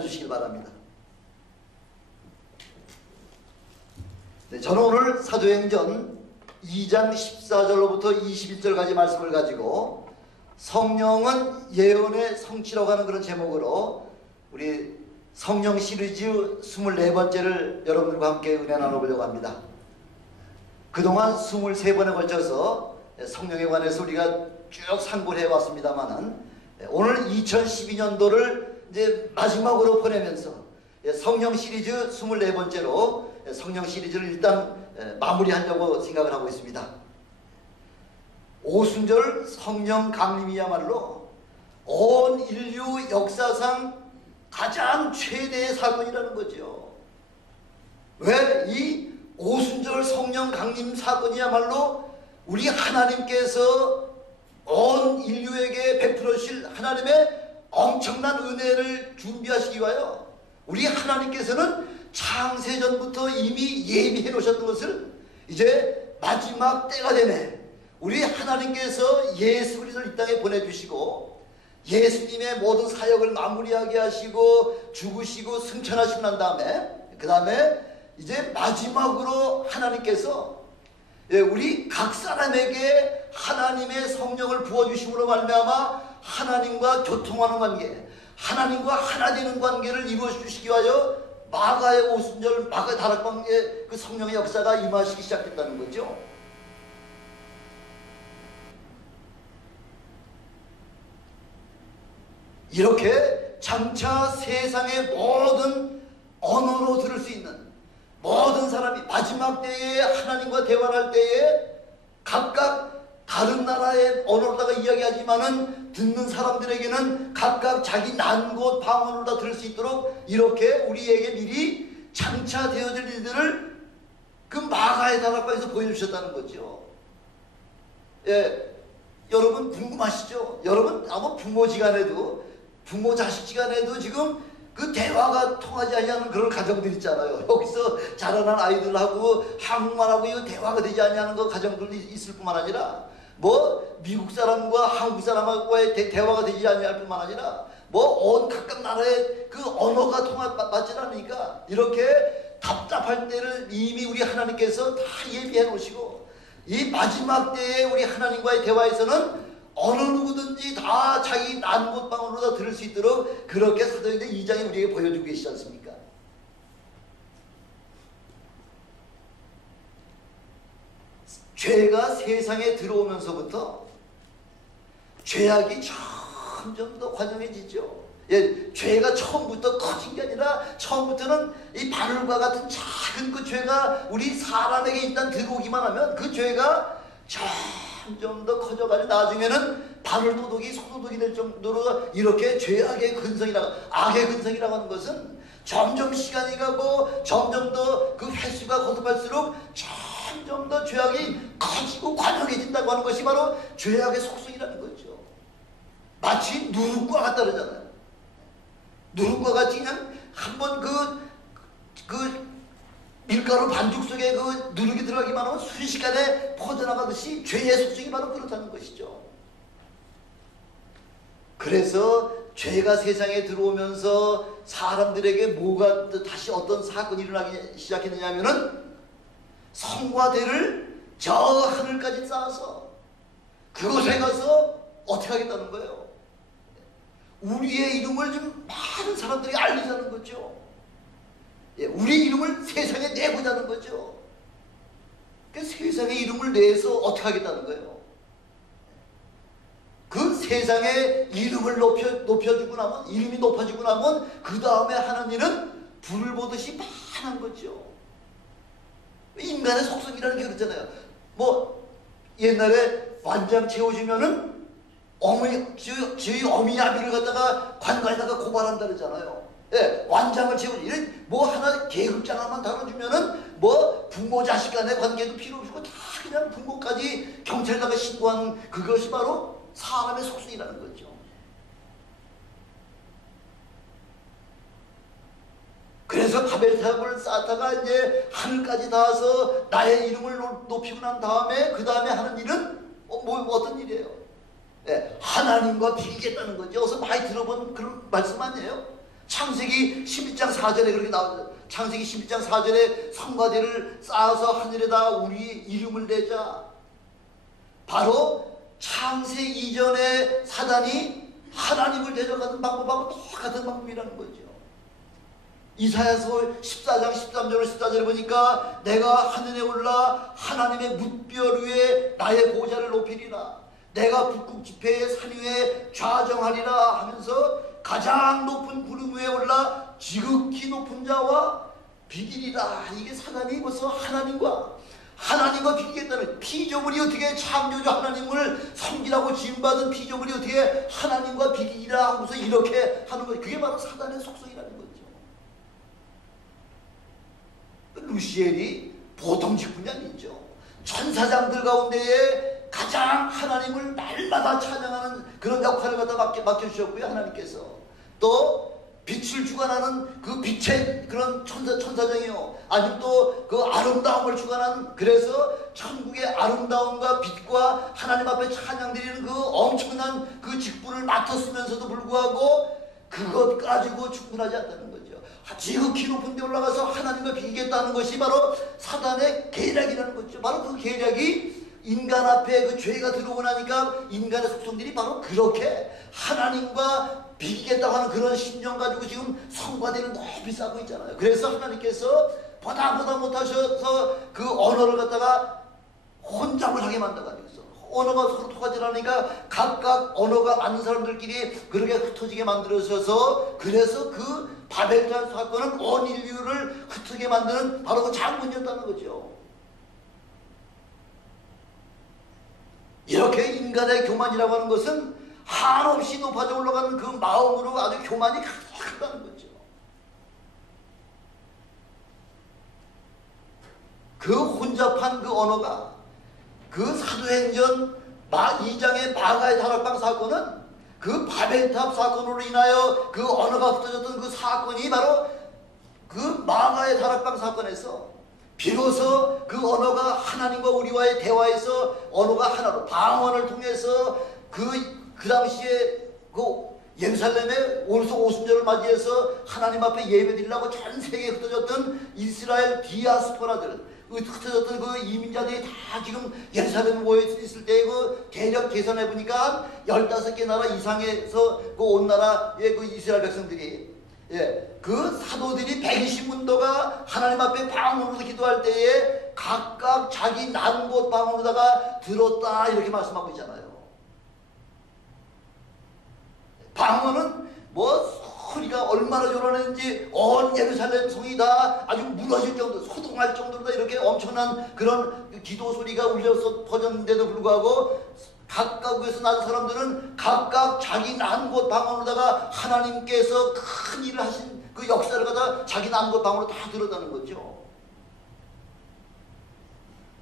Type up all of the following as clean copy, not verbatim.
주시길 바랍니다. 네, 저는 오늘 사도행전 2장 14절로부터 21절까지 말씀을 가지고 성령은 예언의 성취라고 하는 그런 제목으로 우리 성령 시리즈 24번째를 여러분들과 함께 은혜 나눠보려고 합니다. 그동안 23번에 걸쳐서 성령에 관해서 우리가 쭉 상고를 해왔습니다만은 오늘 2012년도를 이제 마지막으로 보내면서 성령 시리즈 24번째로 성령 시리즈를 일단 마무리하려고 생각을 하고 있습니다. 오순절 성령 강림이야말로 온 인류 역사상 가장 최대의 사건이라는 거죠. 왜 이 오순절 성령 강림 사건이야말로 우리 하나님께서 온 인류에게 베풀으실 하나님의 엄청난 은혜를 준비하시기 위하여 우리 하나님께서는 창세전부터 이미 예비해 놓으셨던 것을 이제 마지막 때가 되네 우리 하나님께서 예수 그리스도를 이 땅에 보내주시고 예수님의 모든 사역을 마무리하게 하시고 죽으시고 승천하시고 난 다음에 그 다음에 이제 마지막으로 하나님께서 우리 각 사람에게 하나님의 성령을 부어주심으로 말미암아 하나님과 교통하는 관계, 하나님과 하나 되는 관계를 이루어 주시기 위하여 마가의 오순절, 마가의 다락방의 그 성령의 역사가 임하시기 시작했다는 거죠. 이렇게 장차 세상의 모든 언어로 들을 수 있는 모든 사람이 마지막 때에 하나님과 대화를 할 때에 각각 다른 나라의 언어로다가 이야기하지만은 듣는 사람들에게는 각각 자기 난 곳 방언으로 다 들을 수 있도록 이렇게 우리에게 미리 장차 되어질 일들을 그 마가의 다락방에서 보여주셨다는 거죠. 예, 여러분 궁금하시죠? 여러분 아마 부모지간에도 부모 자식지간에도 지금 그 대화가 통하지 아니하는 그런 가정들 있잖아요. 여기서 자라난 아이들하고 한국말하고 이 대화가 되지 아니하는 그 가정들도 있을 뿐만 아니라 뭐 미국 사람과 한국 사람과의 대화가 되지 아니할 뿐만 아니라 뭐 온 각각 나라의 그 언어가 맞지 않으니까 이렇게 답답할 때를 이미 우리 하나님께서 다 예비해 놓으시고 이 마지막 때에 우리 하나님과의 대화에서는 어느 누구든지 다 자기 난 곳 방언으로 다 들을 수 있도록 그렇게 사도행전 2장에 우리에게 보여주고 계시지 않습니까? 죄가 세상에 들어오면서부터 죄악이 점점 더 관영해지죠. 예, 죄가 처음부터 커진 게 아니라 처음부터는 이 바늘과 같은 작은 그 죄가 우리 사람에게 일단 들어오기만 하면 그 죄가 점점 더 커져가지고 나중에는 바늘도둑이 소도둑이 될 정도로 이렇게 죄악의 근성이라고 악의 근성이라고 하는 것은 점점 시간이 가고 점점 더 그 횟수가 거듭할수록 점점 더 죄악이 커지고 관영해진다고 하는 것이 바로 죄악의 속성이라는 거죠. 마치 누룩과 같다르잖아요. 누룩과 같이 그냥 한번 그 밀가루 반죽 속에 그 누룩이 들어가기만 하면 순식간에 퍼져나가듯이 죄의 속성이 바로 그렇다는 것이죠. 그래서 죄가 세상에 들어오면서 사람들에게 뭐가 다시 어떤 사건이 일어나기 시작했느냐 하면은 성과 대를 저 하늘까지 쌓아서 그곳에 가서 어떻게 하겠다는 거예요? 우리의 이름을 좀 많은 사람들이 알리자는 거죠. 우리 이름을 세상에 내보자는 거죠. 그 세상의 이름을 내서 어떻게 하겠다는 거예요? 그 세상의 이름을 높여주고 나면 이름이 높아지고 나면 그 다음에 하는 일은 불을 보듯이 많은 거죠. 인간의 속성이라는 게 그렇잖아요. 뭐 옛날에 완장 채워주면은 저희 어미 아비를 갖다가 관가에다가 고발한다 그러잖아요. 예, 완장을 채워주지. 뭐 하나 계급장 하나만 다뤄주면은 뭐 부모 자식 간의 관계도 필요 없고 다 그냥 부모까지 경찰에다가 신고하는 그것이 바로 사람의 속성이라는 거죠. 그래서 바벨탑을 쌓다가 이제 하늘까지 닿아서 나의 이름을 높이고 난 다음에 그 다음에 하는 일은 어떤 일이에요? 예, 하나님과 비기겠다는 거죠. 어서 많이 들어본 그런 말씀 아니에요? 창세기 11장 4절에 그렇게 나오죠. 창세기 11장 4절에 성과대를 쌓아서 하늘에다 우리 이름을 내자. 바로 창세 이전에 사단이 하나님을 대적하는 방법하고 똑같은 방법이라는 거죠. 이사야서 14장 13절 14절에 보니까 내가 하늘에 올라 하나님의 뭇별 위에 나의 보좌를 높이리라. 내가 북극 지폐의 산 위에 좌정하리라 하면서 가장 높은 구름 위에 올라 지극히 높은 자와 비기리라. 이게 사단이 벌써 하나님과 비기겠다는, 피조물이 어떻게 창조주 하나님을 섬기라고 지음받은 피조물이 어떻게 하나님과 비기라 하고서 이렇게 하는 거예요. 그게 바로 사단의 속성이라는 거죠. 루시엘이 보통 직분이 아니죠. 천사장들 가운데에 가장 하나님을 날마다 찬양하는 그런 역할을 갖다 맡겨주셨고요. 하나님께서 또 빛을 주관하는 그 빛의 그런 천사장이요, 아니면 또 그 아름다움을 주관하는, 그래서 천국의 아름다움과 빛과 하나님 앞에 찬양드리는 그 엄청난 그 직분을 맡았으면서도 불구하고 그것 가지고 충분하지 않다는 거죠. 지극히 높은 데 올라가서 하나님과 비기겠다는 것이 바로 사단의 계략이라는 거죠. 바로 그 계략이 인간 앞에 그 죄가 들어오고 나니까 인간의 속성들이 바로 그렇게 하나님과 비기겠다고 하는 그런 심정 가지고 지금 성과대를 높이 쌓고 있잖아요. 그래서 하나님께서 보다 못하셔서 그 언어를 갖다가 혼잡을 하게 만들어가지고, 언어가 서로 통하지 않으니까 각각 언어가 맞는 사람들끼리 그렇게 흩어지게 만들어셔서, 그래서 그 바벨탑 사건은 온 인류를 흩어지게 만드는 바로 그 장문이었다는 거죠. 이렇게 인간의 교만이라고 하는 것은 한없이 높아져 올라가는 그 마음으로 아주 교만이 크다는 거죠. 그 혼잡한 그 언어가, 그 사도행전 2장의 마가의 다락방 사건은 그 바벨탑 사건으로 인하여 그 언어가 흩어졌던 그 사건이 바로 그 마가의 다락방 사건에서 비로소 그 언어가 하나님과 우리와의 대화에서 언어가 하나로 방언을 통해서 그 당시에 그 예루살렘의 올소 오순절을 맞이해서 하나님 앞에 예배드리려고 전 세계에 흩어졌던 이스라엘 디아스포라들, 흩어졌던 그 이민자들이 다 지금 예루살렘에 모여 있을 때 그 대략 계산해 보니까 15개 나라 이상에서 그 온 나라의 그 이스라엘 백성들이, 그 사도들이 120문도가 하나님 앞에 방언으로 기도할 때에 각각 자기 난 곳 방언으로다가 들었다, 이렇게 말씀하고 있잖아요. 방언은 소리가 얼마나 요란했는지 온 예루살렘 성이 다 아주 무너질 정도, 소동할 정도로 다 이렇게 엄청난 그런 기도 소리가 울려서 퍼졌는데도 불구하고 각각에서 난 사람들은 각각 자기 난 곳 방언으로다가 하나님께서 큰 일을 하신 그 역사를 갖다 자기 난 곳 방언으로 다 들었다는 거죠.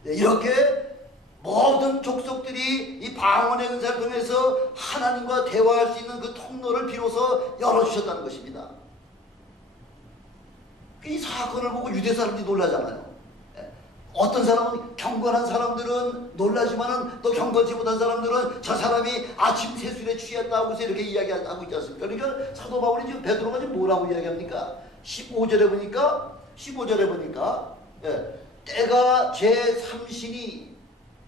이렇게 모든 족속들이 이 방언의 은사를 통해서 하나님과 대화할 수 있는 그 통로를 비로소 열어주셨다는 것입니다. 이 사건을 보고 유대 사람들이 놀라잖아요. 어떤 사람은, 경건한 사람들은 놀라지만은 또 경건치 못한 사람들은 저 사람이 아침 세술에 취했다고 해서 이렇게 이야기하고 있지 않습니까? 그러니까 사도 바울이 지금 베드로가 지금 뭐라고 이야기합니까? 15절에 보니까 때가 제3신이,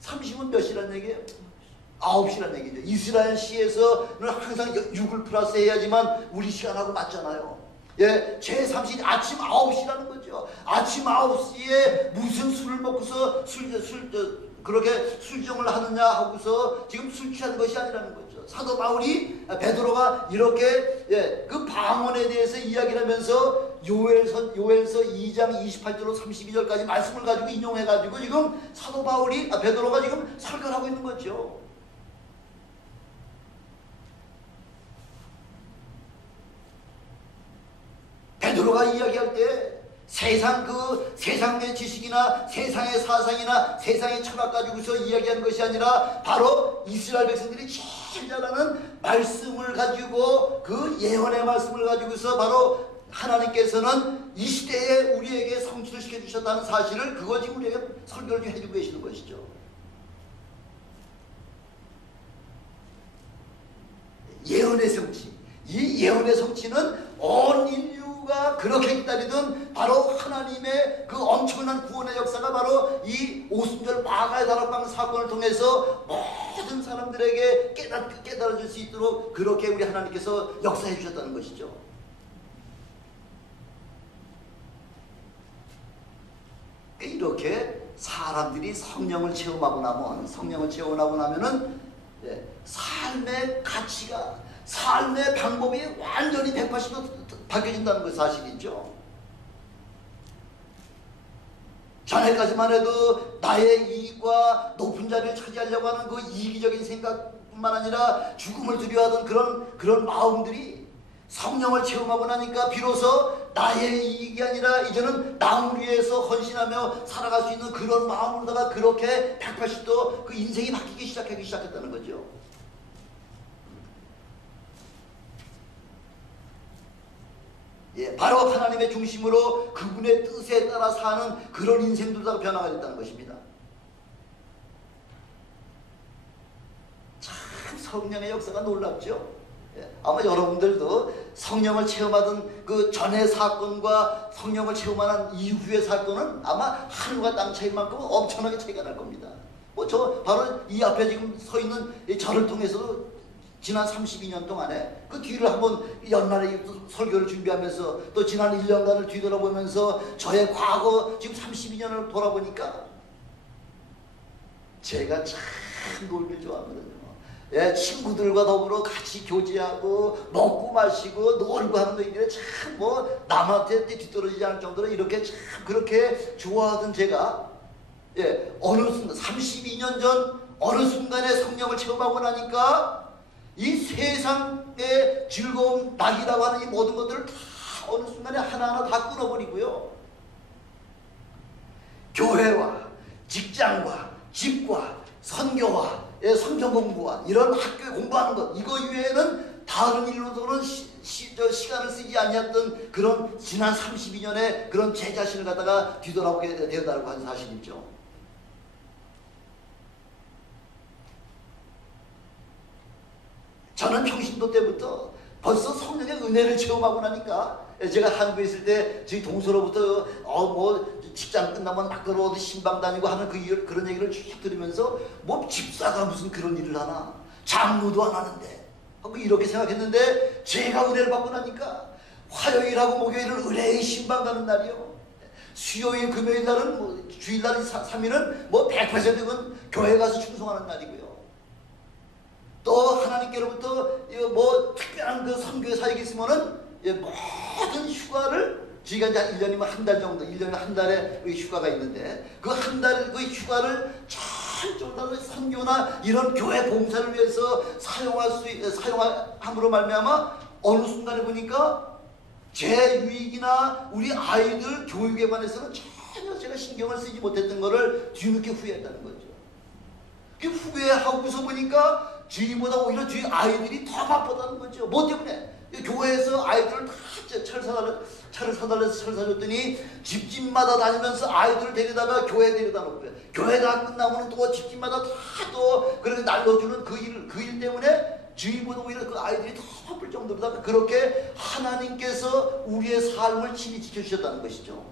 30은 몇이라는 얘기예요? 9시라는 얘기죠. 이스라엘 시에서는 항상 6을 플러스 해야지만 우리 시간하고 맞잖아요. 제3신 아침 9시라는 거죠. 아침 9시에 무슨 술을 먹고서 그렇게 술정을 하느냐 하고서 지금 술 취하는 것이 아니라는 거죠. 사도 바울이, 베드로가 이렇게 그 방언에 대해서 이야기를 하면서 요엘서 2장 28절로 32절까지 말씀을 가지고 인용해가지고 지금 사도 바울이, 베드로가 지금 설교를 하고 있는 거죠. 베드로가 이야기할 때 세상의 지식이나 세상의 사상이나 세상의 철학 가지고서 이야기하는 것이 아니라 바로 이스라엘 백성들이 제일 잘하는 말씀을 가지고, 그 예언의 말씀을 가지고서 바로 하나님께서는 이 시대에 우리에게 성취를 시켜주셨다는 사실을, 그거 지금 우리에게 설교를 좀 해주고 계시는 것이죠. 예언의 성취. 이 예언의 성취는 온 인류가 그렇게 기다리던 바로 하나님의 그 엄청난 구원의 역사가 바로 이 오순절 마가의 다락방 사건을 통해서 모든 사람들에게 깨달아질 수 있도록 그렇게 우리 하나님께서 역사해 주셨다는 것이죠. 이렇게 사람들이 성령을 체험하고 나면은 삶의 가치가, 삶의 방법이 완전히 180도 바뀌어진다는 것이 사실이죠. 전에까지만 해도 나의 이익과 높은 자리를 차지하려고 하는 그 이기적인 생각뿐만 아니라 죽음을 두려워하던 그런 마음들이 성령을 체험하고 나니까 비로소 나의 이익이 아니라 이제는 남을 위해서 헌신하며 살아갈 수 있는 그런 마음으로다가 그렇게 180도 그 인생이 바뀌기 시작했다는 거죠. 바로 하나님의 중심으로 그분의 뜻에 따라 사는 그런 인생들도 변화가 됐다는 것입니다. 참 성령의 역사가 놀랍죠. 아마 여러분들도 성령을 체험하던 그 전의 사건과 성령을 체험한 이후의 사건은 아마 하늘과 땅 차이인 만큼 엄청나게 차이가 날 겁니다. 저 바로 이 앞에 지금 서 있는 저를 통해서도 지난 32년 동안에 그 뒤를 한번 연말에 설교를 준비하면서 또 지난 1년간을 뒤돌아보면서 저의 과거 지금 32년을 돌아보니까 제가 참 놀길 좋아하거든요. 친구들과 더불어 같이 교제하고 먹고 마시고 놀고 하는 일에 참 남한테 뒤떨어지지 않을 정도로 이렇게 참 그렇게 좋아하던 제가 어느 순간 32년 전 어느 순간에 성령을 체험하고 나니까 이 세상의 즐거움 낙이라고 하는 이 모든 것들을 다 어느 순간에 하나하나 다 끊어버리고요. 교회와 직장과 집과 선교와 성경 공부와 이런 학교에 공부하는 것 이거 이외에는 다른 일로서는 시간을 쓰지 아니었던 그런 지난 32년의 그런 제 자신을 갖다가 뒤돌아보게 되었다고 하는 사실이죠. 저는 평신도 때부터 벌써 성령의 은혜를 체험하고 나니까 제가 한국에 있을 때 저희 동서로부터 직장 끝나면 밖으로 어디 신방 다니고 하는 그런 얘기를 쭉 들으면서 집사가 무슨 그런 일을 하나 장로도 안 하는데 하고 이렇게 생각했는데 제가 은혜를 받고 나니까 화요일하고 목요일은 은혜의 신방 가는 날이요. 수요일 금요일 날은 주일날 3일은 100%는 교회 가서 충성하는 날이고요. 또 하나님께로부터 특별한 그 선교의 사역이 있으면은 모든 휴가를 저희가 이제 1년이면 한 달 정도, 1년에 한 달에 휴가가 있는데 그 한 달 그 휴가를 전적으로 선교나 이런 교회 봉사를 위해서 사용함으로 말미암아 어느 순간에 보니까 제 유익이나 우리 아이들 교육에 관해서는 전혀 제가 신경을 쓰지 못했던 것을 뒤늦게 후회했다는 거죠. 그 후회하고서 보니까 주인보다 오히려 주인 아이들이 더 바쁘다는 거죠. 뭐 때문에? 교회에서 아이들을 다 차를 사줬더니 집집마다 다니면서 아이들을 데리다가 교회 데려다 놓고요. 교회 다 끝나면 또 집집마다 다 또 그렇게 날려주는 그 일 때문에 주인보다 오히려 그 아이들이 더 바쁠 정도로다가 그렇게 하나님께서 우리의 삶을 친히 지켜주셨다는 것이죠.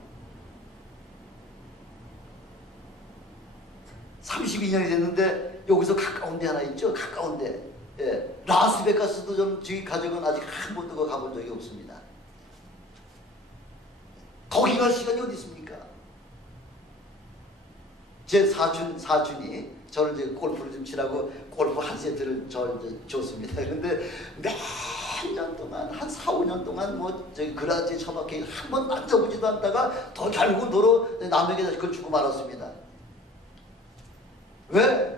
32년이 됐는데 여기서 가까운 데 하나 있죠. 가까운 데. 라스베가스도 저희 가족은 아직 한 번도 가본 적이 없습니다. 거기 갈 시간이 어디 있습니까? 제 사촌이 저를 이제 골프를 좀 치라고 골프 한 세트를 줬습니다. 그런데 몇 년 동안, 한 4, 5년 동안 그라지 처박혀 한 번 만져보지도 않다가 더 결국은 도로 남에게 그걸 주고 말았습니다. 왜?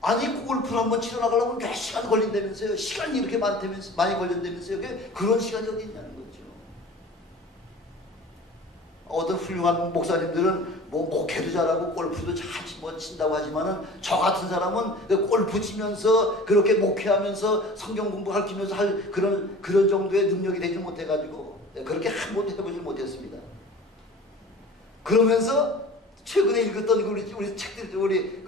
아니 골프를 한번 치러 나가려면 몇 시간 걸린다면서요. 시간이 이렇게 많이 걸린다면서요. 그런 시간이 어디 있냐는 거죠. 어떤 훌륭한 목사님들은 목회도 잘하고 골프도 잘 친다고 하지만은 저 같은 사람은 골프 치면서 그렇게 목회하면서 성경 공부 가르치면서 할 그런 정도의 능력이 되지 못해가지고 그렇게 한 번도 해보지 못했습니다. 그러면서 최근에 읽었던 우리 책들, 우리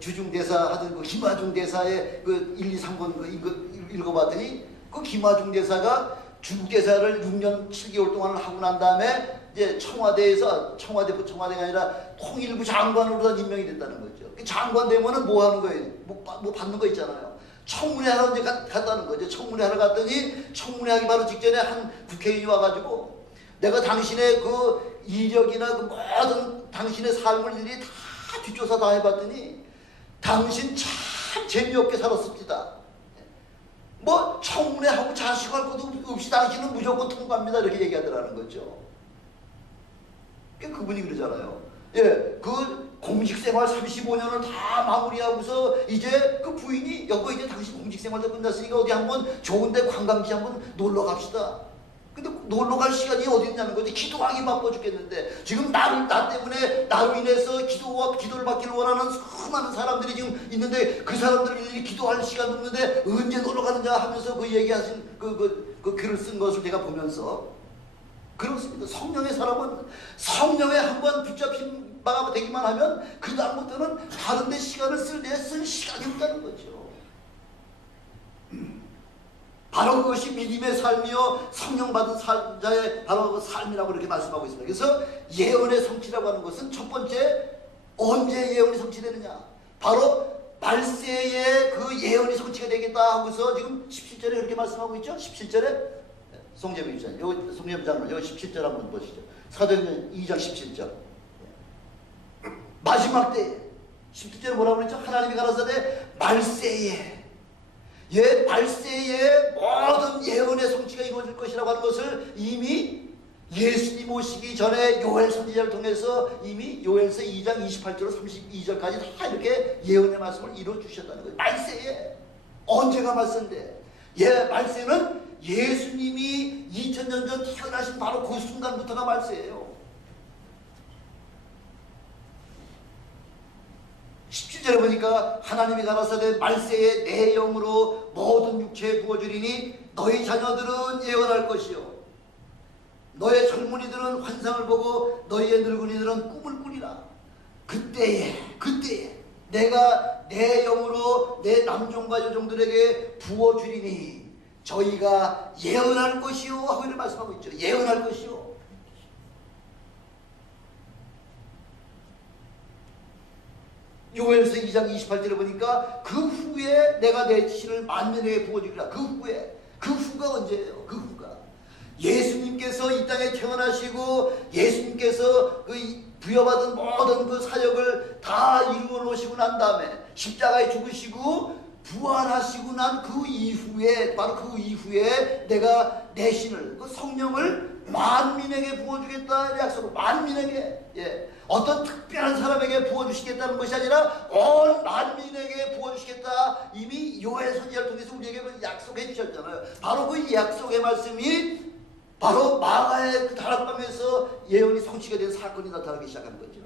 주중대사 하던 김하중 대사의 1, 2, 3권 읽어봤더니 김하중 대사가 주국대사를 6년 7개월 동안 하고 난 다음에 이제 청와대에서 청와대가 아니라 통일부 장관으로 임명이 됐다는 거죠. 그 장관 되면은 뭐 하는 거예요? 뭐 받는 거 있잖아요. 청문회 하러 이제 갔다는 거죠. 청문회 하러 갔더니 청문회 하기 바로 직전에 한 국회의원이 와가지고 내가 당신의 그 이력이나 그 모든 당신의 삶을 일일이 다 뒷조사 다 해봤더니 당신 참 재미없게 살았습니다. 뭐 청문회하고 자식할 것도 없이 당신은 무조건 통과합니다. 이렇게 얘기하더라는 거죠. 그분이 그러잖아요. 예, 그 공직생활 35년을 다 마무리하고서 이제 그 부인이 여보 이제 당신 공직생활도 끝났으니까 어디 한번 좋은데 관광지 한번 놀러 갑시다. 근데 놀러 갈 시간이 어디 있냐는 거지. 기도하기 바빠 죽겠는데 지금 나 때문에 나로 인해서 기도를 받기를 원하는 수많은 사람들이 지금 있는데 그 사람들이 기도할 시간도 없는데 언제 놀러 가느냐 하면서 그 얘기하신 그 글을 쓴 것을 제가 보면서 그렇습니다. 성령의 사람은 성령에 한번 붙잡힌 바가 되기만 하면 그 다음부터는 다른 데 시간을 쓸 시간이 없다는 거죠. 바로 그것이 믿음의 삶이요 성령 받은 자의 바로 그 삶이라고 이렇게 말씀하고 있습니다. 그래서 예언의 성취라고 하는 것은 첫 번째 언제 예언이 성취되느냐, 바로 말세에 그 예언이 성취가 되겠다 하고서 지금 17절에 그렇게 말씀하고 있죠. 17절에 송재민 기자님, 송재민 장로님, 여기 17절 한번 보시죠. 사도행전 2장 17절. 마지막 때에 17절에 뭐라고 그랬죠? 하나님이 가라사대 말세에, 말세에 모든 예언의 성취가 이루어질 것이라고 하는 것을 이미 예수님 오시기 전에 요엘 선지자를 통해서 이미 요엘서 2장 28절로 32절까지 다 이렇게 예언의 말씀을 이루어 주셨다는 거예요. 말세에. 언제가 말세인데? 말세는 예수님이 2000년 전 태어나신 바로 그 순간부터가 말세예요. 17절에 보니까 하나님이 가라사대 말세에 내 영으로 모든 육체에 부어주리니 너희 자녀들은 예언할 것이요 너의 젊은이들은 환상을 보고 너희의 늙은이들은 꿈을 꾸리라. 그때에 내가 내 영으로 내 남종과 여종들에게 부어주리니 저희가 예언할 것이요 하고 이렇게 말씀하고 있죠. 예언할 것이요. 요엘서 2장 28절에 보니까 그 후에 내가 내 신을 만민에게 부어주리라. 그 후가 언제예요? 그 후가 예수님께서 이 땅에 태어나시고 예수님께서 그 부여받은 모든 그 사역을 다 이루어 놓으시고 난 다음에 십자가에 죽으시고 부활하시고 난 그 이후에, 바로 그 이후에 내가 내 신을, 그 성령을 만민에게 부어주겠다 약속을, 만민에게, 어떤 특별한 사람에게 부어주시겠다는 것이 아니라 온 만민에게 부어주시겠다. 이미 요엘 선지자를 통해서 우리에게 약속해 주셨잖아요. 바로 그 약속의 말씀이 바로 마가의 그 다락방에서 예언이 성취가 된 사건이 나타나기 시작한 거죠.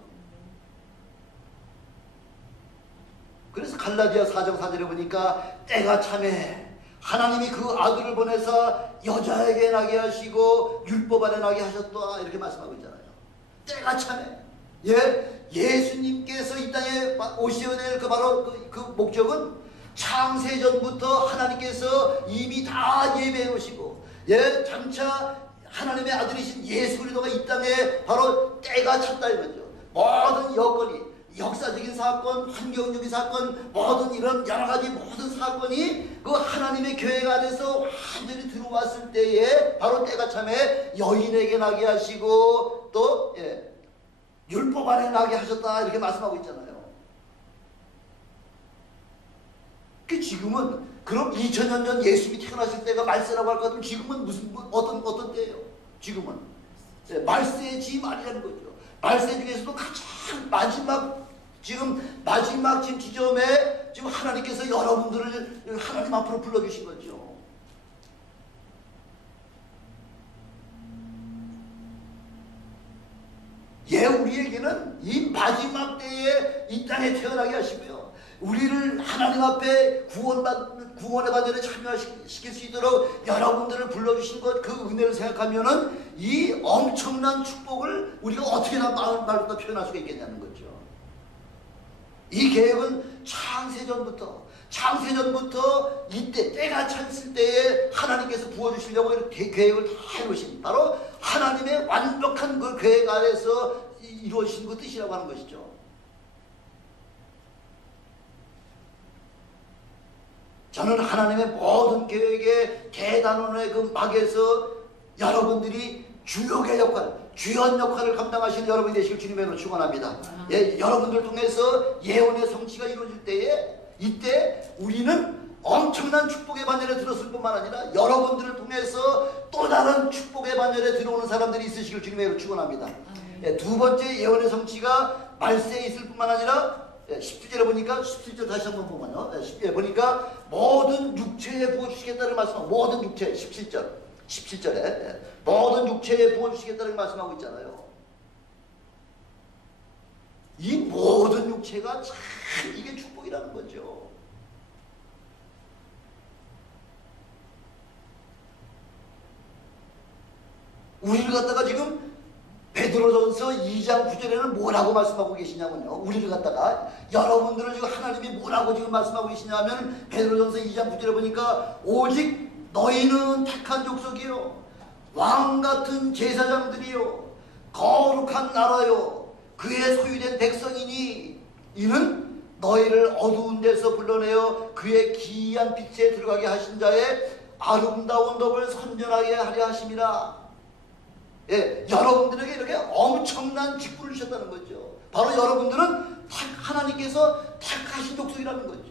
그래서 갈라디아 4장 4절에 보니까 때가 참에 하나님이 그 아들을 보내사 여자에게 나게 하시고 율법 아래 나게 하셨다 이렇게 말씀하고 있잖아요. 때가 참에 예수님께서 이 땅에 오셔야 될 바로 그 목적은 창세전부터 하나님께서 이미 다 예배해 놓으시고 장차 하나님의 아들이신 예수 그리스도가 이 땅에 바로 때가 찼다 이거죠. 모든 여건이 역사적인 사건, 환경적인 사건, 모든 이런 여러 가지 모든 사건이 그 하나님의 교회가 안에서 완전히 들어왔을 때에 바로 때가 참에 여인에게 나게 하시고 또 율법 안에 나게 하셨다 이렇게 말씀하고 있잖아요. 그 지금은 그럼 2000년 전 예수님이 태어나실 때가 말세라고 할 것 같으면 지금은 어떤 때예요? 지금은 말세의 지말이라는 거죠. 말세 중에서도 가장 마지막 지점에 지금 하나님께서 여러분들을 하나님 앞으로 불러주신 거죠. 우리에게는 이 마지막 때에 이 땅에 태어나게 하시고요. 우리를 하나님 앞에 구원의 반열에 참여시킬 수 있도록 여러분들을 불러주신 것, 그 은혜를 생각하면은 이 엄청난 축복을 우리가 어떻게 말보다 표현할 수가 있겠냐는 거죠. 이 계획은 창세전부터 창세전부터 이때 때가 찼을 때에 하나님께서 부어주시려고 이렇게 계획을 다 해놓으신 바로 하나님의 완벽한 그 계획 안에서 이루어진 그 뜻이라고 하는 것이죠. 저는 하나님의 모든 계획의 대단원의 그 막에서 여러분들이 주역의 역할, 주연 역할을 감당하시는 여러분이 되시길 주님으로 축원합니다. 예, 여러분들 통해서 예언의 성취가 이루어질 때에 이때 우리는 엄청난 축복의 반열에 들었을 뿐만 아니라 여러분들을 통해서 또 다른 축복의 반열에 들어오는 사람들이 있으시길 주님으로 축원합니다. 예, 두 번째 예언의 성취가 말세에 있을 뿐만 아니라 17절에 보니까 17절 다시 한번 보면요. 10절에 보니까 모든 육체에 부어주시겠다는 말씀, 모든 육체 17절에 모든 육체에 부어주시겠다는 말씀하고 있잖아요. 이 모든 육체가 참 이게 축복이라는 거죠. 우리를 갖다가 지금 베드로전서 2장 9절에는 뭐라고 말씀하고 계시냐면요. 우리를 갖다가 여러분들을 지금 하나님이 뭐라고 지금 말씀하고 계시냐면 베드로전서 2장 9절에 보니까 오직 너희는 택한 족속이요 왕같은 제사장들이요 거룩한 나라요 그의 소유된 백성이니 이는 너희를 어두운 데서 불러내어 그의 기이한 빛에 들어가게 하신 자의 아름다운 덕을 선전하게 하려 하심이라. 예, 여러분들에게 이렇게 엄청난 직분을 주셨다는 거죠. 바로 여러분들은 하나님께서 택하신 족속이라는 거죠.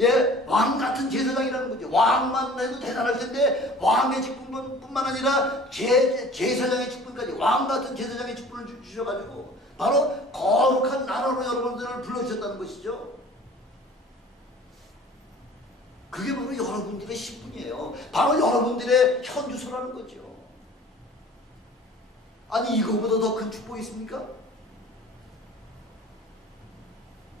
예, 왕 같은 제사장이라는 거죠. 왕만 해도 대단할 텐데 왕의 직분뿐만 아니라 제사장의 직분까지 왕 같은 제사장의 직분을 주셔가지고 바로 거룩한 나라로 여러분들을 불러주셨다는 것이죠. 그게 바로 여러분들의 신분이에요. 바로 여러분들의 현주소라는 거죠. 아니 이거보다 더 큰 축복이 있습니까?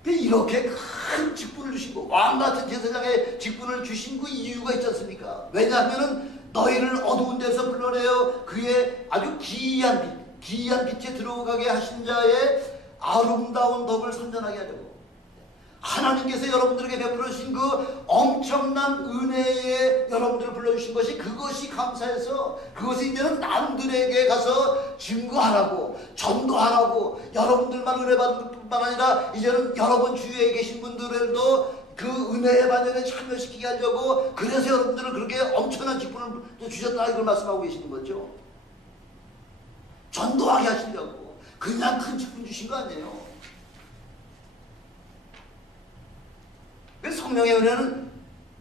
이렇게 큰 직분을 주신 거, 왕같은 제사장의 직분을 주신 그 이유가 있지 않습니까? 왜냐하면 너희를 어두운 데서 불러내어 그의 아주 기이한 빛에 들어가게 하신 자의 아름다운 덕을 선전하게 하려고 하나님께서 여러분들에게 베풀어 주신 그 엄청난 은혜에 여러분들을 불러주신 것이 그것이 감사해서 그것이 이제는 남들에게 가서 증거하라고 전도하라고 여러분들만 은혜 받을 뿐만 아니라 이제는 여러분 주위에 계신 분들도 그 은혜의 반열에 참여시키게 하려고 그래서 여러분들은 그렇게 엄청난 직분을 주셨다 이걸 말씀하고 계시는 거죠. 전도하게 하시려고 그냥 큰 직분 주신 거 아니에요. 성령의 은혜는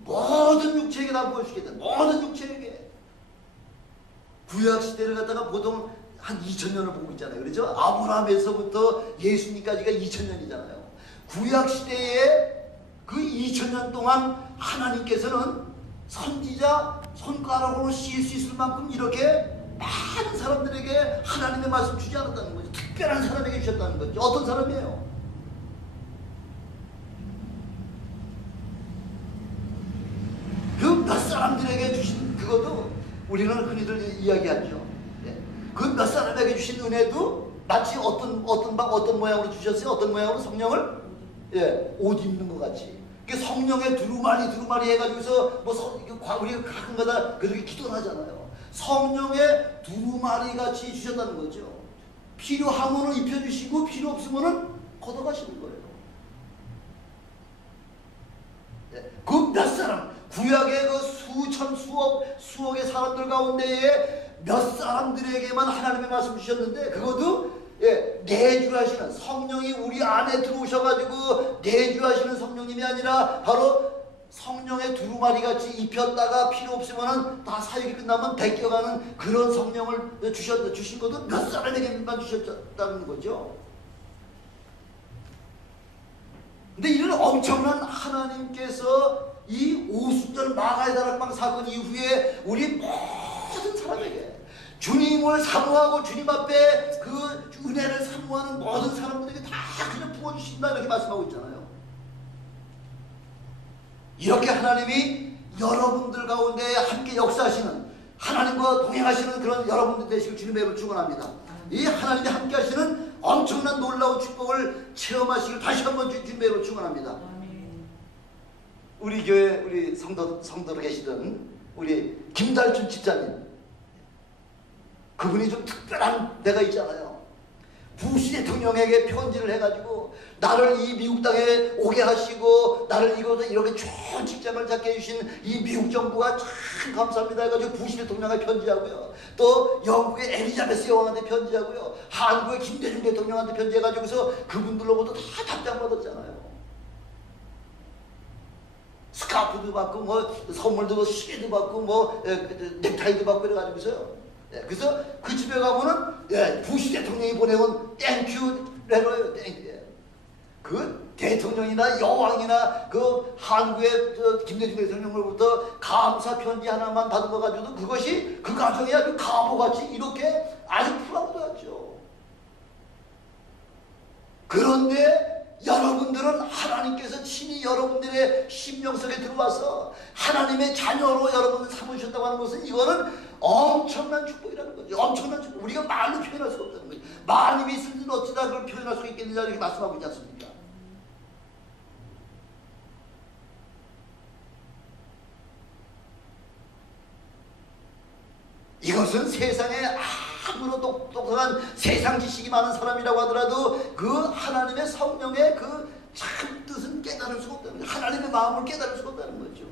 모든 육체에게 다 부어주게 돼. 모든 육체에게. 구약시대를 갖다가 보통 한 2000년을 보고 있잖아요. 그렇죠? 아브라함에서부터 예수님까지가 2000년이잖아요. 구약시대에 그 2000년 동안 하나님께서는 선지자 손가락으로 씌울 수 있을 만큼 이렇게 많은 사람들에게 하나님의 말씀 주지 않았다는 거죠. 특별한 사람에게 주셨다는 거죠. 어떤 사람이에요? 그 몇 사람들에게 주신 그것도 우리는 흔히들 이야기하죠. 예? 그 몇 사람에게 주신 은혜도 마치 어떤 모양으로 주셨어요? 어떤 모양으로 성령을 옷 입는 것 같이. 성령의 두루마리 해가지고서 우리가 가끔가다 그렇게 기도를 하잖아요. 성령의 두루마리 같이 주셨다는 거죠. 필요하면은 입혀주시고 필요 없으면은 걷어가시는 거예요. 그 몇 사람 구약의 그 수천 수억의 사람들 가운데에 몇 사람들에게만 하나님의 말씀 주셨는데 그것도 내주하시는 성령이 우리 안에 들어오셔가지고 내주하시는 성령님이 아니라 바로 성령의 두루마리 같이 입혔다가 필요 없으면은 다 사역이 끝나면 베껴가는 그런 성령을 주신 것도 몇 사람에게만 주셨다는 거죠. 근데 이런 엄청난 하나님께서 이 오순절 마가의 다락방 사건 이후에 우리 모든 사람에게 주님을 사모하고 주님 앞에 그 은혜를 사모하는 모든 사람들에게 다 그냥 부어주신다 이렇게 말씀하고 있잖아요. 이렇게 하나님이 여러분들 가운데 함께 역사하시는 하나님과 동행하시는 그런 여러분들 되시길 주님의 이름으로 축원합니다. 이 하나님이 함께 하시는 엄청난 놀라운 축복을 체험하시길 다시 한번 주님의 이름으로 축원합니다. 우리 교회 우리 성도로 계시던 우리 김달준 집사님, 그분이 좀 특별한 데가 있잖아요. 부시 대통령에게 편지를 해가지고 나를 이 미국 땅에 오게 하시고 나를 이렇게 좋은 직장을 잡게 해주신 이 미국 정부가 참 감사합니다 해가지고 부시 대통령한테 편지하고요. 또 영국의 엘리자베스 여왕한테 편지하고요. 한국의 김대중 대통령한테 편지해가지고서 그분들로부터 다 답장 받았잖아요. 스카프도 받고 뭐 선물도 시계도 받고 뭐 넥타이도 받고 이래가지고서요. 그래서 그 집에 가면은 부시 대통령이 보내온 땡큐 레터예요. 땡큐. 그 대통령이나 여왕이나 그 한국의 김대중 대통령으로부터 감사 편지 하나만 받은 거 가지고도 그것이 그 가정이 아주 가보같이 이렇게 아주 프라우드하죠. 그런데 여러분들은 하나님께서 친히 여러분들의 심령 속에 들어와서 하나님의 자녀로 여러분을 삼으셨다고 하는 것은 이거는 엄청난 축복이라는 거죠. 엄청난 축복. 우리가 말로 표현할 수 없다는 거죠. 말님이 있으면 어찌다 그걸 표현할 수 있겠느냐 이렇게 말씀하고 있지 않습니까? 이것은 세상에 아무로 똑똑한 세상 지식이 많은 사람이라고 하더라도 그 하나님의 성령의 그 참 뜻은 깨달을 수가 없다는 거죠. 하나님의 마음을 깨달을 수가 없다는 거죠.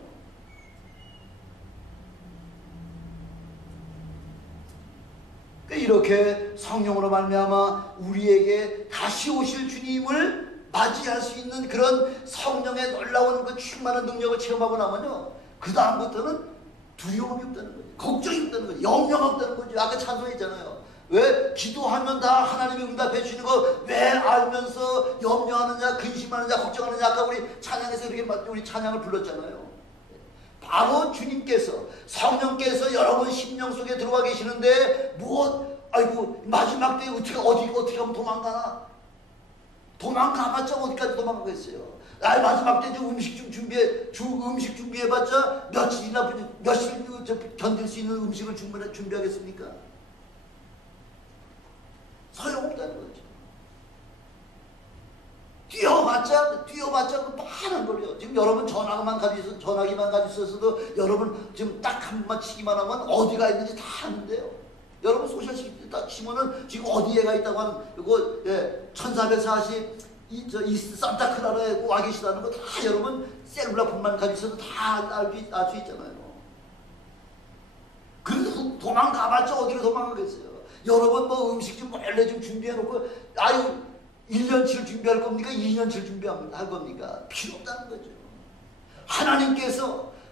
이렇게 성령으로 말미암아 우리에게 다시 오실 주님을 맞이할 수 있는 그런 성령의 놀라운 그 충만한 능력을 체험하고 나면요, 그 다음부터는 두려움이 없다는 거죠. 걱정이 없다는 거죠. 염려가 없다는 거죠. 아까 찬송했잖아요. 왜 기도하면 다 하나님이 응답해 주시는 거 왜 알면서 염려하느냐, 근심하느냐, 걱정하느냐. 아까 우리 찬양에서 이렇게 우리 찬양을 불렀잖아요. 바로 주님께서, 성령께서 여러분 심령 속에 들어와 계시는데 아이고 마지막 때에 어떻게 하면 도망가나? 도망가봤자 어디까지 도망가겠어요? 마지막 때 음식 좀 준비해봤자 며칠 견딜 수 있는 음식을 준비하겠습니까? 소용없다는 거죠. 뛰어봤자 그 많은 거예요. 지금 여러분 전화기만 가지고 있어서도 여러분 지금 딱 한 번만 치기만 하면 어디가 있는지 다 아는데요. 여러분 소셜시티 딱 치면은 지금 어디에가 있다고 하는 이거 1440 이스트 산타크라라에 와 계시다는 거 다 여러분 셀룰라폰만 가지고 있어도 다 알 수 있잖아요. 그래서 도망가봤자 어디로 도망가겠어요? 여러분 뭐 음식 좀 원래 좀 준비해놓고 1년치를 준비할 겁니까? 2년치를 준비할 겁니까? 필요 없다는 거죠.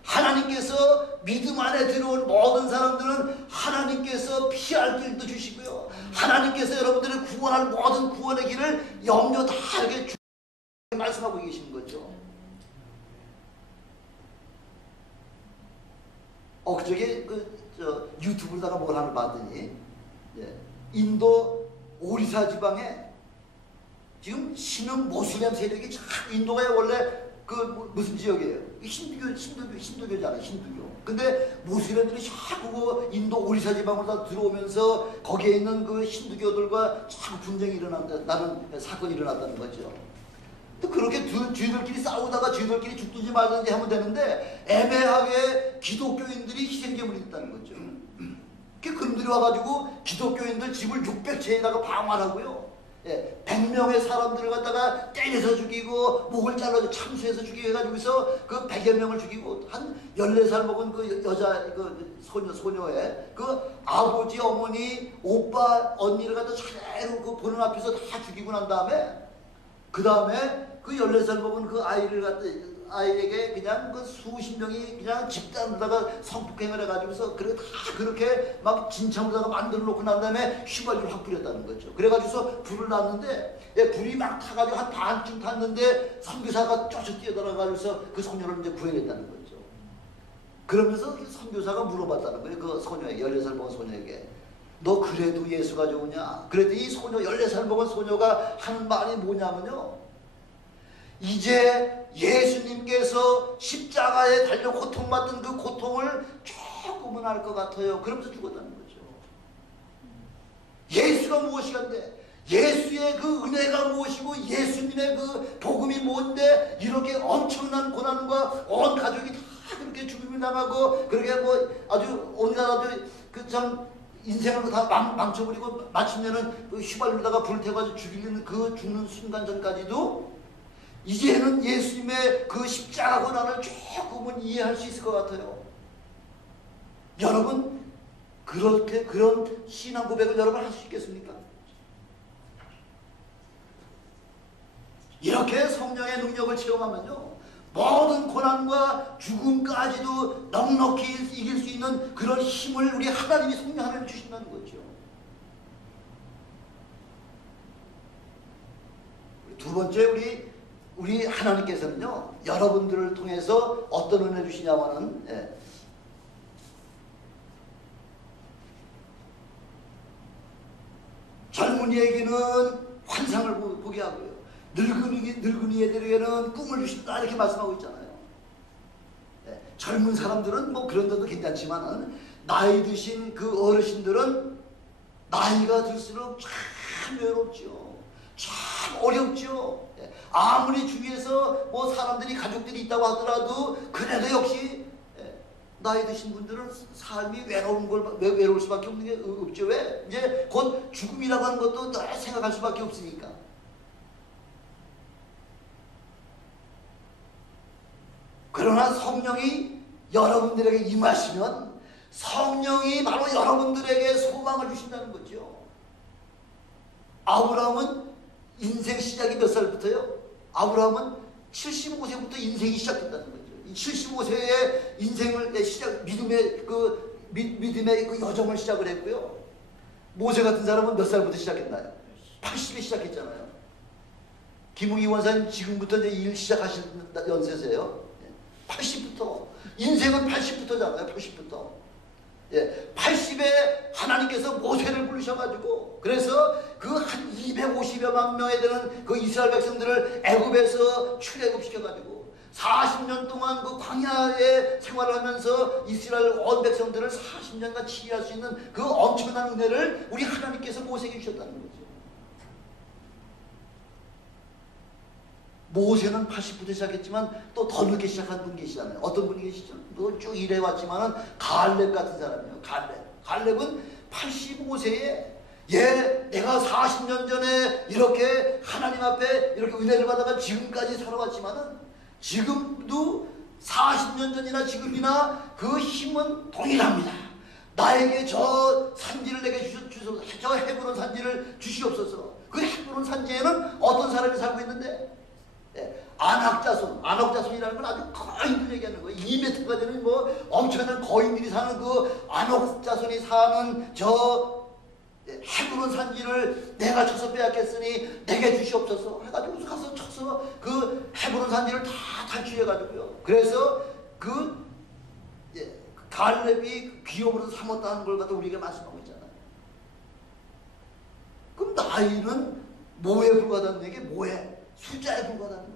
하나님께서 믿음 안에 들어온 모든 사람들은 하나님께서 피할 길도 주시고요. 하나님께서 여러분들을 구원할 모든 구원의 길을 염려 다 이렇게 말씀하고 계시는 거죠. 그저께 유튜브로다가 뭘 하나 봤더니 인도 오리사 지방에 지금 신흥 모슬렘 세력이 참, 인도가 원래 무슨 지역이에요? 힌두교잖아요, 힌두교. 근데 모슬렘들이 자꾸 그 인도 오리사 지방으로 다 들어오면서 거기에 있는 그 힌두교들과 자꾸 분쟁이 일어난다는 사건이 일어났다는 거죠. 또 그렇게 쥐들끼리 싸우다가 쥐들끼리 죽든지 말든지 하면 되는데 애매하게 기독교인들이 희생제물이 됐다는 거죠. 그놈들이 와가지고 기독교인들 집을 600채에다가 방관하고요. 100명의 사람들을 갖다가 때려서 죽이고 목을 잘라서 참수해서 죽이고 해가지고서 그 100여 명을 죽이고 한 14살 먹은 그 여자 소녀의 그 아버지, 어머니, 오빠, 언니를 갖다 차례로 그 보는 앞에서 다 죽이고 난 다음에 그 다음에 그 14살 먹은 그 아이에게 그냥 그 수십 명이 그냥 집단으로다가 성폭행을 해가지고서 그렇게 막 진창으로다가 만들어 놓고 난 다음에 휘발유를 확 뿌렸다는 거죠. 그래가지고서 불을 놨는데 불이 막 타가지고 한 반쯤 탔는데 선교사가 쫓아 뛰어들어가지고서 그 소녀를 이제 구해냈다는 거죠. 그러면서 선교사가 물어봤다는 거예요. 그 소녀에게, 14살 먹은 소녀에게. 너 그래도 예수가 좋으냐? 그랬더니 이 소녀, 14살 먹은 소녀가 하는 말이 뭐냐면요. 이제 예수님께서 십자가에 달려 고통받던 그 고통을 조금은 알 것 같아요. 그러면서 죽었다는 거죠. 예수가 무엇이간데? 예수의 그 은혜가 무엇이고 예수님의 그 복음이 뭔데 이렇게 엄청난 고난과 온 가족이 다 그렇게 죽음이 당하고 그렇게 뭐 아주 온갖 아주 그 참 인생을 다 망쳐버리고 마침내는 그 휘발유다가 불태워가지고 죽이는 그 죽는 순간 전까지도 이제는 예수님의 그 십자가 고난을 조금은 이해할 수 있을 것 같아요. 여러분 그렇게 그런 신앙 고백을 여러분 할 수 있겠습니까? 이렇게 성령의 능력을 체험하면요 모든 고난과 죽음까지도 넉넉히 이길 수 있는 그런 힘을 우리 하나님이 성령 하나님 주신다는 거죠. 두 번째 우리 하나님께서는요 여러분들을 통해서 어떤 은혜 주시냐면은 젊은이에게는 환상을 보게 하고요. 늙은이 애들에게는 꿈을 주신다 이렇게 말씀하고 있잖아요. 젊은 사람들은 뭐 그런 데도 괜찮지만은 나이 드신 그 어르신들은 나이가 들수록 참 외롭죠. 참 어렵죠. 아무리 주위에서 뭐 사람들이 가족들이 있다고 하더라도 그래도 역시 나이 드신 분들은 삶이 외로울 수밖에 없는 게 없죠. 왜? 이제 곧 죽음이라고 하는 것도 늘 생각할 수밖에 없으니까. 그러나 성령이 여러분들에게 임하시면 성령이 바로 여러분들에게 소망을 주신다는 거죠. 아브라함은 인생 시작이 몇 살부터요? 아브라함은 75세부터 인생이 시작됐다는 거죠. 75세에 인생을 믿음의 그 여정을 시작을 했고요. 모세 같은 사람은 몇 살부터 시작했나요? 80에 시작했잖아요. 김웅희 원사님 지금부터 이제 일 시작하실 연세세요. 80부터 인생은 80부터잖아요. 80부터 80에 하나님께서 모세를 부르셔가지고 그래서 그 한 250여만 명에 되는 그 이스라엘 백성들을 애굽에서 출애굽시켜가지고 40년 동안 그 광야에 생활을 하면서 이스라엘 온 백성들을 40년간 치유할 수 있는 그 엄청난 은혜를 우리 하나님께서 모세에게 주셨다는 거죠. 모세는 80부터 시작했지만 또 더 늦게 시작한 분 계시잖아요. 어떤 분이 계시죠? 쭉 일해왔지만은 갈렙 같은 사람이에요. 갈렙은 85세에 내가 40년 전에 이렇게 하나님 앞에 이렇게 은혜를 받아가 지금까지 살아왔지만은 지금도 40년 전이나 지금이나 그 힘은 동일합니다. 나에게 저 산지를 내게 주소서. 저 헤브론 산지를 주시옵소서. 그 헤브론 산지에는 어떤 사람이 살고 있는데 안악자손이라는 건 아주 거인들 얘기하는 거예요. 2m가 되는 뭐 엄청난 거인들이 사는 그 안악자손이 사는 저 헤브론 산지를 내가 쳐서 빼앗겼으니 내게 주시옵소서 해가지고 가서 쳐서 그 헤브론 산지를 다 탈취해가지고요. 그래서 그 갈렙이 귀염으로 삼았다는 걸 갖다 우리에게 말씀하고 있잖아요. 그럼 나이는 뭐에 불과하다는 얘기? 뭐에? 숫자에 불과하다는 거죠.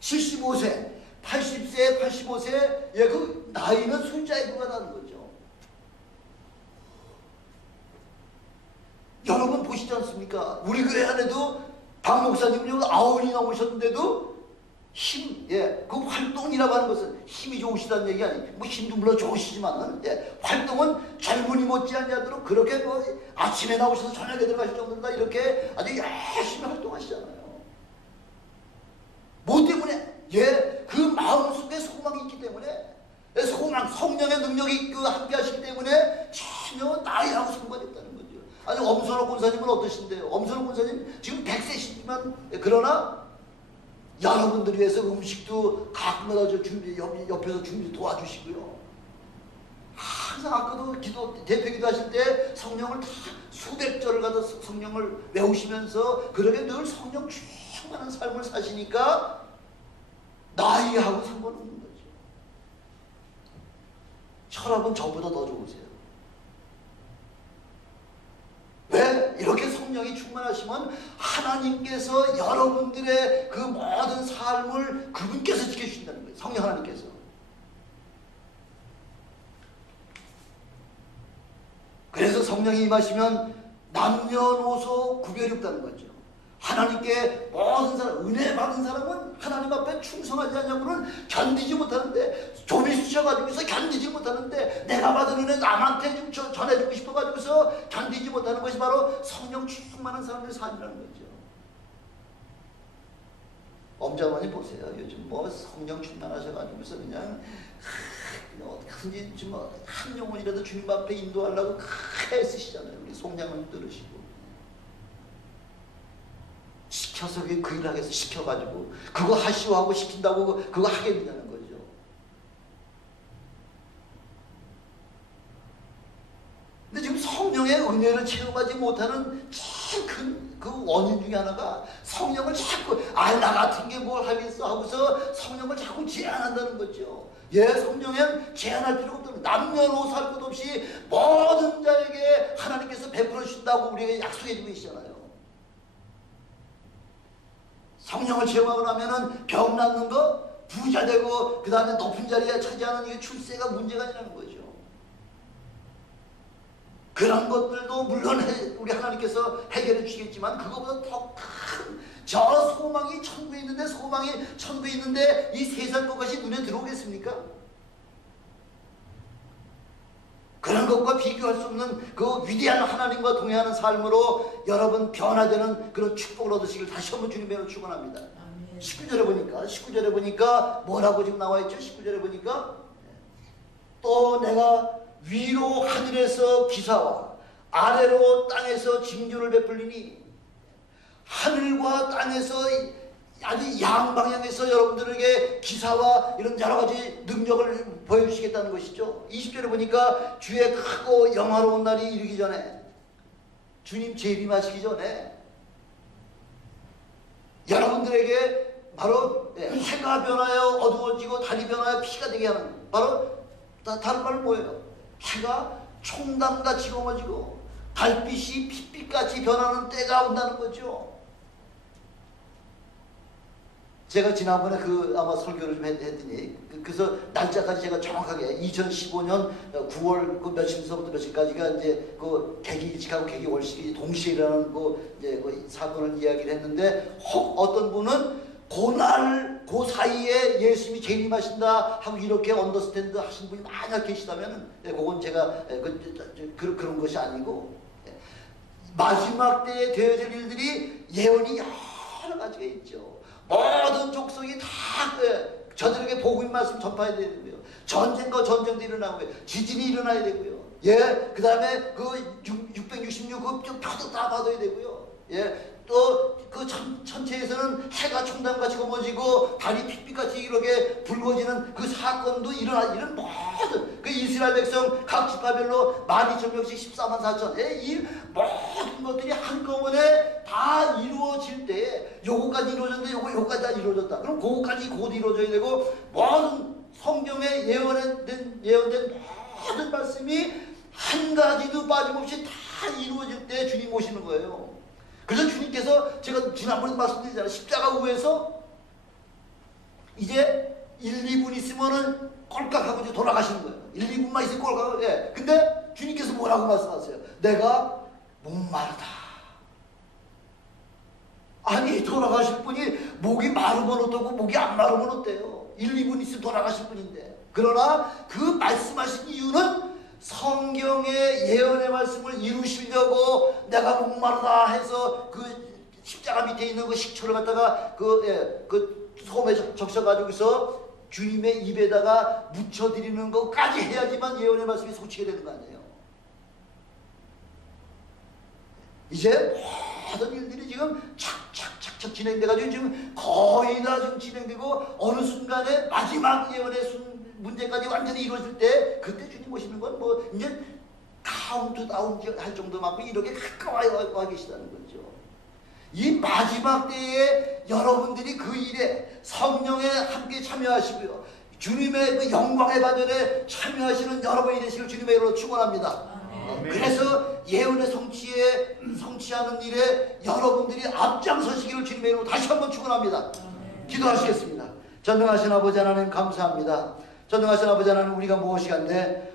75세, 80세, 85세, 그 나이는 숫자에 불과하다는 거죠. 여러분 보시지 않습니까? 우리 교회 안에도 박 목사님이 90이 넘으셨는데도 그 활동이라고 하는 것은 힘이 좋으시다는 얘기 아니에요. 뭐 힘도 물론 좋으시지만은, 활동은 젊은이 못지않냐도록 그렇게 뭐 아침에 나오셔서 저녁에 들어가실 정도다 이렇게 아주 열심히 활동하시잖아요. 뭐 때문에? 그 마음속에 소망이 있기 때문에, 성령의 능력이 함께 하시기 때문에 전혀 나이하고 상관이 없다는 거죠. 아니, 엄선호 권사님은 어떠신데요? 엄선호 권사님 지금 100세시지만, 그러나 여러분들 위해서 음식도 가끔마다 옆에서 준비 도와주시고요. 항상 아까도 대표 기도하실 때 성령을 다 수백 절을 가서 성령을 외우시면서 그렇게 늘 성령 충만한 삶을 사시니까 나이하고 상관없는 거죠. 혈압은 저보다 더 좋으세요. 왜? 이렇게 성령이 충만하시면 하나님께서 여러분들의 그 모든 삶을 그분께서 지켜주신다는 거예요. 성령 하나님께서. 그래서 성령이 임하시면 남녀노소 구별이 없다는 거죠. 하나님께 모든 사람, 은혜 받은 사람은 하나님 앞에 충성하지 않냐고는 견디지 못하는데, 좀이 쑤셔가지고서 견디지 못하는데, 내가 받은 은혜 남한테 좀 전해주고 싶어가지고서 견디지 못하는 것이 바로 성령 충만한 사람들의 삶이라는 거죠. 엄자원이 보세요. 요즘 뭐 성령 충만하셔가지고서 그냥 어떻게든지 좀 한 영혼이라도 주님 앞에 인도하려고 애쓰시잖아요. 우리 송량을 들으시고. 시켜서 그 일하게서 시켜가지고 그거 하시오 하고 시킨다고 그거 하게 된다는 거죠. 근데 지금 성령의 은혜를 체험하지 못하는 제일 큰 그 원인 중에 하나가 성령을 자꾸 나 같은 게 뭘 하겠어 하고서 성령을 자꾸 제한한다는 거죠. 예, 성령은 제한할 필요가 없다는, 남녀노소 할 것 없이 모든 자에게 하나님께서 베풀어 주신다고 우리에게 약속해 주고 계시잖아요. 성령을 체험하고 나면은 병 낫는 거, 부자 되고 그 다음에 높은 자리에 차지하는 이게 출세가 문제가 아니라는 거죠. 그런 것들도 물론 우리 하나님께서 해결해 주시겠지만 그거보다 더 큰 저 소망이 천국에 있는데, 소망이 천국에 있는데 이 세상 것이 눈에 들어오겠습니까? 그런 것과 비교할 수 없는 그 위대한 하나님과 동행하는 삶으로 여러분 변화되는 그런 축복을 얻으시길 다시 한번 주님의 축원합니다. 19절에 보니까 뭐라고 지금 나와 있죠? 19절에 보니까 또 내가 위로 하늘에서 기사와 아래로 땅에서 징조를 베풀리니, 하늘과 땅에서 아주 양방향에서 여러분들에게 기사와 이런 여러가지 능력을 보여주시겠다는 것이죠. 20절에 보니까 주의 크고 영화로운 날이 이르기 전에, 주님 재림하시기 전에 여러분들에게 바로 해가 변하여 어두워지고 달이 변하여 피가 되게 하는, 바로 다른 말은 뭐예요? 해가 총담같이 검어지고 달빛이 핏빛같이 변하는 때가 온다는 거죠. 제가 지난번에 아마 설교를 좀 했더니, 그래서 날짜까지 제가 정확하게 2015년 9월 그 며칠서부터 며칠까지가 이제 그 개기일식하고 개기월식이 동시에 일어나는 그 사건을 이야기를 했는데, 혹 어떤 분은 그 사이에 예수님이 재림하신다 하고 이렇게 언더스탠드 하신 분이 만약 계시다면, 그건 제가 그런 것이 아니고, 마지막 때에 되어질 일들이 예언이 여러 가지가 있죠. 모든 족속이 다 저들에게 복음 말씀 전파해야 되고요. 전쟁과 전쟁도 일어나고요. 지진이 일어나야 되고요. 예, 그 다음에 그 666 그 표도 다 받아야 되고요. 예, 또 그 천체에서는 해가 총담같이 검어지고 달이 핏빛같이 이렇게 붉어지는 그 사건도 이런 모든 그 이스라엘 백성 각 지파별로 12,000명씩 14만 4천, 이 모든 것들이 한꺼번에 다 이루어질 때에 요거까지 이루어졌는데 요거까지 다 이루어졌다. 그럼 그거까지 곧 이루어져야 되고, 모든 성경에 예언된 모든 말씀이 한 가지도 빠짐없이 다 이루어질 때 주님 오시는 거예요. 그래서 주님께서, 제가 지난번에 말씀드리잖아요. 십자가 후에서 이제 1, 2분 있으면은 꼴깍하고 이제 돌아가시는 거예요. 1, 2분만 있으면 꼴깍하고. 예. 근데 주님께서 뭐라고 말씀하세요? 내가 목마르다. 아니, 돌아가실 분이 목이 마르면 어떠고 목이 안 마르면 어때요? 1, 2분 있으면 돌아가실 분인데. 그러나 그 말씀하신 이유는 성경의 예언의 말씀을 이루시려고 내가 목마르다 해서 그 십자가 밑에 있는 그 식초를 갖다가 그 솜에 적셔가지고서 주님의 입에다가 묻혀드리는 것까지 해야지만 예언의 말씀이 성취가 되는 거 아니에요. 이제 모든 일들이 지금 착착착착 진행돼가지고 지금 거의 다 지금 진행되고, 어느 순간에 마지막 예언의 문제까지 완전히 이루어질 때, 그때 주님 오시는 건 뭐 이제 카운트다운 할 정도만큼 이렇게 가까이 와 계시다는 거죠. 이 마지막 때에 여러분들이 그 일에 성령에 함께 참여하시고요, 주님의 그 영광의 반열에 참여하시는 여러분이 되시길 주님의 이름으로 축원합니다. 그래서 예언의 성취하는 일에 여러분들이 앞장서시기를 주님의 이름으로 다시 한번 축원합니다. 기도하시겠습니다. 전능하신 아버지 하나님 감사합니다. 전능하신 아버지 하나님, 우리가 무엇이간데